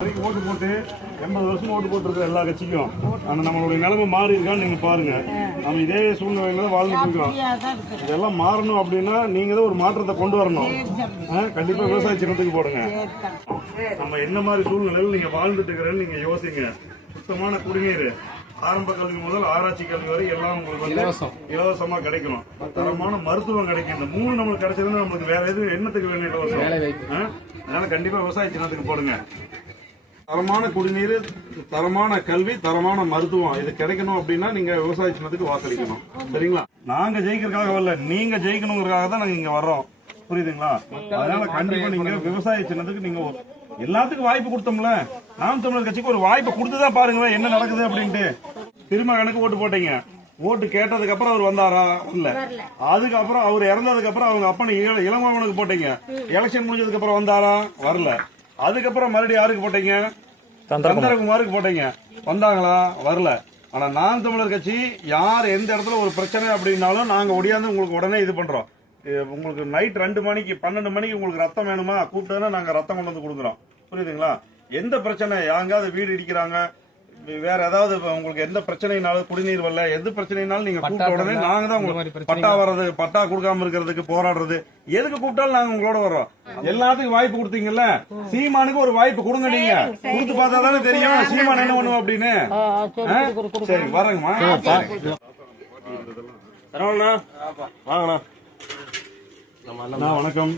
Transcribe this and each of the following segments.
ஓட்டு போட்டு 80 வருஷம் ஓட்டு போட்டுருக்க எல்லா கட்சிக்கும் ஆனா நம்மளுடைய நிலைமை மாறி இருக்கான்னு நீங்க பாருங்க. நம்ம இதே சூழ்நிலையில தான் வாழ்ந்துட்டு இருக்கோம். இதெல்லாம் மாறணும் அப்படின்னா நீங்க தான் ஒரு மாற்றத்தை கொண்டு வரணும். கண்டிப்பா விவசாய சின்னத்துக்கு போடுங்க. நம்ம என்ன மாதிரி சூழ்நிலையில் நீங்க வாழ்ந்துட்டு இருக்கிறேன்னு நீங்க யோசிங்க. சுத்தமான குடிநீர் ஆரம்ப கல்வி முதல் ஆராய்ச்சி கல்வி வரை எல்லாம் உங்களுக்கு வந்து இலவசமா கிடைக்கணும். தரமான மருத்துவம் கிடைக்கும். இந்த 3 நம்மளுக்கு கிடைச்சதுன்னா நம்மளுக்கு வேற எதுவும் என்னத்துக்கு வேணும் இலவசம். அதனால கண்டிப்பா விவசாய சின்னத்துக்கு போடுங்க. தரமான குடிநீர், தரமான கல்வி, தரமான மருத்துவம் இது கிடைக்கணும் அப்படின்னா நீங்க விவசாய சின்னத்துக்கு வாக்களிக்கணும். சரிங்களா? நாங்க ஜெயிக்கிறதுக்காக வரல, நீங்க ஜெயிக்கணுங்கிறதுக்காக தான் நாங்க இங்க வர்றோம். புரியுதுங்களா? அதனால கண்டிப்பா நீங்க விவசாய சின்னத்துக்கு நீங்க எல்லாத்துக்கும் வாய்ப்பு கொடுத்தோம்ல. நாம் தமிழர் கட்சிக்கு ஒரு வாய்ப்பு கொடுத்துதான் பாருங்க என்ன நடக்குது அப்படின்ட்டு. திரும்ப கணக்கு ஓட்டு போட்டீங்க. ஓட்டு கேட்டதுக்கு அப்புறம் அவர் வந்தாரா? இல்ல. அதுக்கப்புறம் அவர் இறந்ததுக்கு அப்புறம் அவங்க அப்பனை இளமாவனுக்கு போட்டீங்க. எலெக்ஷன் முடிஞ்சதுக்கு அப்புறம் வந்தாரா? வரல. அதுக்கப்புறம் மறுபடியும் யாருக்கு போட்டீங்க? சந்திரகுமாருக்கு போட்டீங்க. வந்தாங்களா? வரல. ஆனா நாம் தமிழர் கட்சி யார் எந்த இடத்துல ஒரு பிரச்சனை அப்படின்னாலும் நாங்க ஒடியாந்து உங்களுக்கு உடனே இது பண்றோம். உங்களுக்கு நைட் 2 மணிக்கு 12 மணிக்கு உங்களுக்கு ரத்தம் வேணுமா கூப்பிட்டா நாங்க ரத்தம் கொண்டு வந்து கொடுக்குறோம். புரியுதுங்களா? எந்த பிரச்சனை யாங்காவது வீடு இடிக்கிறாங்க, வேற ஏதாவது உங்களுக்கு எந்த பிரச்சனைனாலும் குடிநீர் வரல, எந்த பிரச்சனைனாலும் நீங்க கூப்பிட்ட உடனே நாங்க தான் உங்களுக்கு பட்டா வர்றது, பட்டா கொடுக்காம இருக்கிறதுக்கு போராடுறது, எதுக்கு கூப்பிட்டாலும் நாங்க உங்களோட வர்றோம். எல்லாத்துக்கும் வாய்ப்பு கொடுத்தீங்கல்ல, சீமானுக்கு ஒரு வாய்ப்பு கொடுங்க. நீங்க கொடுத்து பார்த்தா தானே தெரியும் சீமான் என்ன பண்ணுவோம் அப்படின்னு. சரி வரேங்கம்மா. வாங்கண்ணா. வணக்கம்.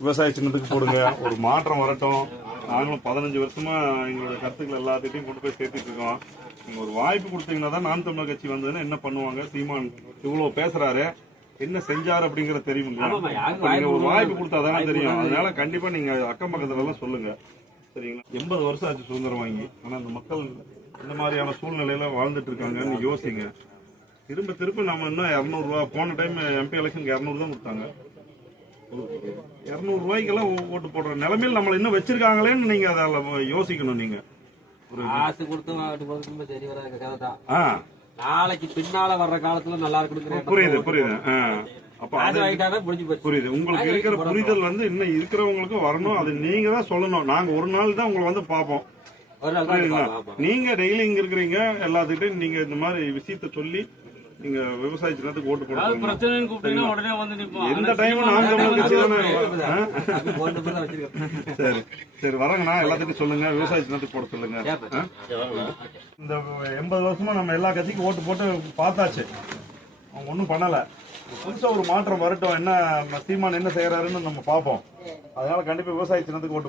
விவசாய சின்னத்துக்கு போடுங்க. ஒரு மாற்றம் வரட்டும். நாங்களும் 15 வருஷமா எங்களோட கருத்துக்கள் எல்லாத்தையும் கொண்டு போய் சேர்த்துட்டு இருக்கோம். நீங்க ஒரு வாய்ப்பு கொடுத்தீங்கன்னா தான் நாம் தமிழர் கட்சி வந்ததுன்னா என்ன பண்ணுவாங்க, சீமான் இவ்வளவு பேசுறாரு என்ன செஞ்சாரு அப்படிங்கறது தெரியுங்களா? நீங்க ஒரு வாய்ப்பு கொடுத்தா தானே தெரியும். அதனால கண்டிப்பா நீங்க அக்கம் பக்கத்துல எல்லாம் சொல்லுங்க. சரிங்களா? 80 வருஷம் ஆச்சு சுதந்திரம் வாங்கி. ஆனா அந்த மக்கள் இந்த மாதிரியான சூழ்நிலையில வாழ்ந்துட்டு இருக்காங்கன்னு யோசிங்க. திரும்ப நம்ம இன்னும் 200 ரூபா, போன டைம் எம்பி எலெக்ஷனுக்கு 200 தான் கொடுத்தாங்க. 200 ரூபாய்க்கெல்லாம் ஓட்டு போடுற நிலைமையில் நம்மள இன்னும் வச்சிருக்காங்களேன்னு நீங்க அதில் யோசிக்கணும். நீங்க காசு கொடுத்து சரி வராது. நாளைக்கு பின்னால வர்ற காலத்துல நல்லா இருக்கு. புரியுது. அப்ப புரியுது. உங்களுக்கு இருக்கிற புரிதல் வந்து இன்னும் இருக்கிறவங்களுக்கும் வரணும். அது நீங்க தான் சொல்லணும். நாங்க ஒரு நாள் தான் உங்களை வந்து பார்ப்போம். நீங்க டெய்லி இங்க இருக்கிறீங்க. எல்லாத்துக்கிட்டையும் நீங்க இந்த மாதிரி விஷயத்த சொல்லி நீங்க விவசாய சின்னத்துக்கு ஓட்டு போடுங்க. எந்த டைம் சரி வரங்கண்ணா. எல்லாத்துக்கும் சொல்லுங்க விவசாய சின்னத்துக்கு போட சொல்லுங்க. இந்த 80 வருஷமா நம்ம எல்லா கட்சிக்கும் ஓட்டு போட்டு பார்த்தாச்சு. அவங்க ஒன்றும் பண்ணல. புதுசா ஒரு மாற்றம் வரட்டும். என்ன சீமான் என்ன செய்யறாருன்னு நம்ம பார்ப்போம். அதனால கண்டிப்பா விவசாய சின்னத்துக்கு ஓட்டு போடுவோம்.